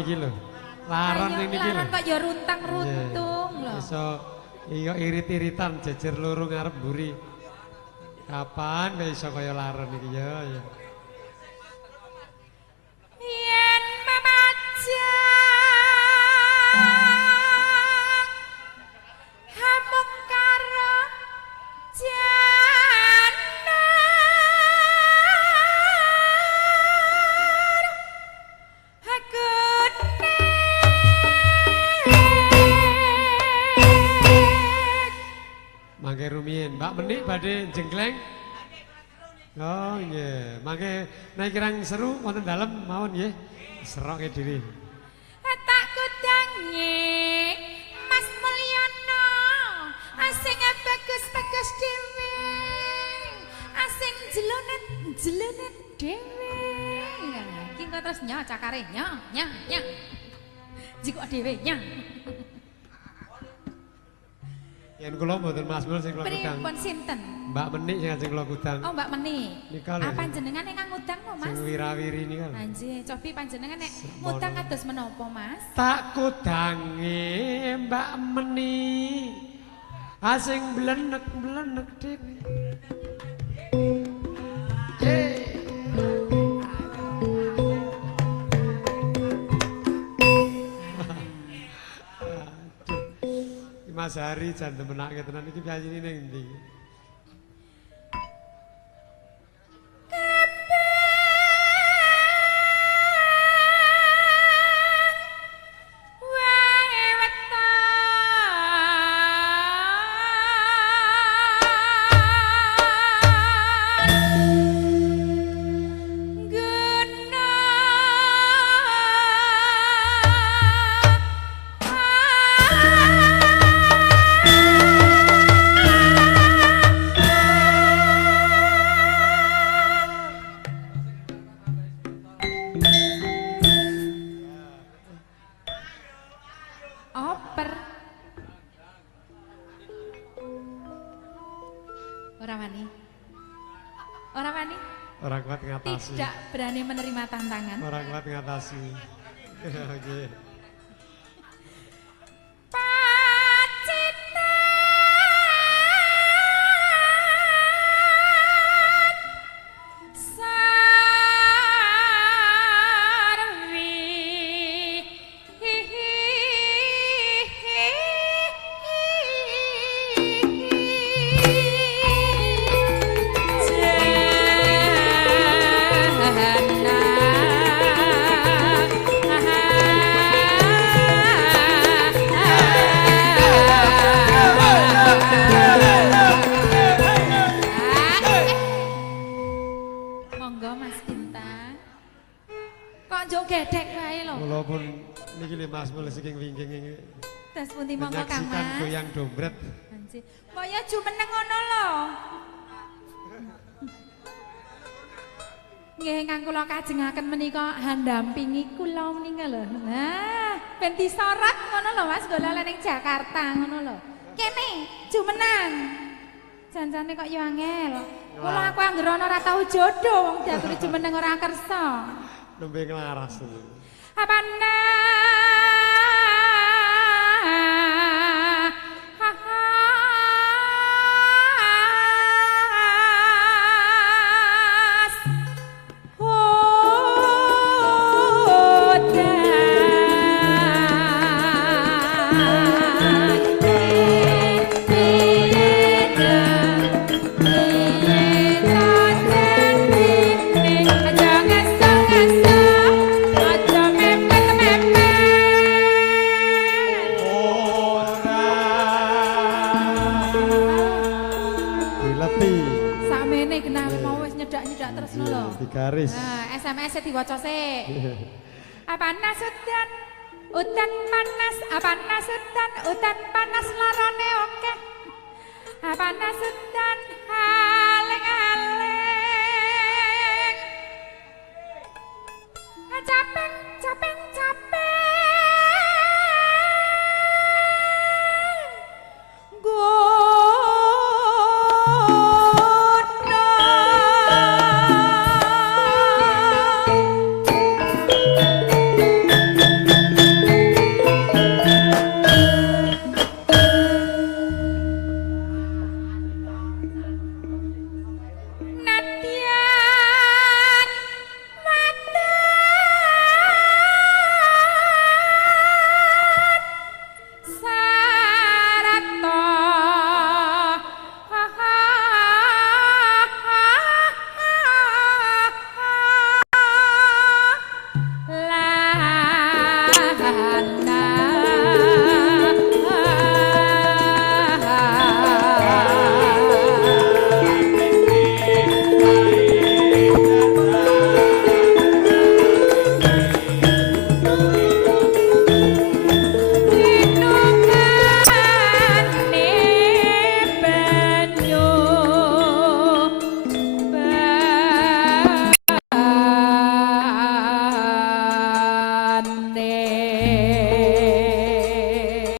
iki lho. Laron ini iki lho. Laron kok ya runtang-runtung lho. Iso iya irit-iritan jejer loro ngarep mburi. Kapan kok iso kaya laron iki ya. Yen mamaja hamung karo janar aku mangke rumiyin Mbak Menik badhe jengkleng. Oh nggih, mangke nek kirang seru wonten dalem mawon nggih. Seroke dhewe. tak kudange Mas Mulyono asing bagus-bagus dhewe asing jelonet dhewe iki kok terus nyo cakare nyo jiko dhewe nyo Yen kula mboten Mas Mul sing kula kudang. pripun sinten Mbak Menik sing ajeng kula kudang. oh Mbak Meni Nika lho. apa panjenengan ingkang ngudang no Mas Sing wirawiri nika. anjir cobi panjenengan nek ngudang kados menapa Mas Tak kudange Mbak Meni asing blenek-blenek dhewe. Mas Hari jan temenake tenan iki pyayine ning ndi? Oper. Ora wani. Ora wani. Ora kuat ngatasi. Tidak berani menerima tantangan. Ora kuat ngatasi. Oke. Monggo Mas Bintang. Kok njuk gedhek wae lho. Kula pun niki lho Mas Mul saking wingking iki. Das pundi monggo Kang Menyaksikan Mas. goyang dombret. Anjir. Kaya jumeneng ngono lho. Nggih ingkang kula kajengaken menika handampingi kula menika lho. Nah, ben disorot ngono lho Mas golek ning Jakarta ngono lho. Kene jumeneng. Janjane kok yo angel. Kula aku anggere ana ora tau jodoh wong diaturi jumeneng ora kersa. Nembe nglaras. Apana Digaris. Nah, SMS-e diwaca sik. Panas udan, udan panas, panas udan, udan panas larane oke. Panas udan,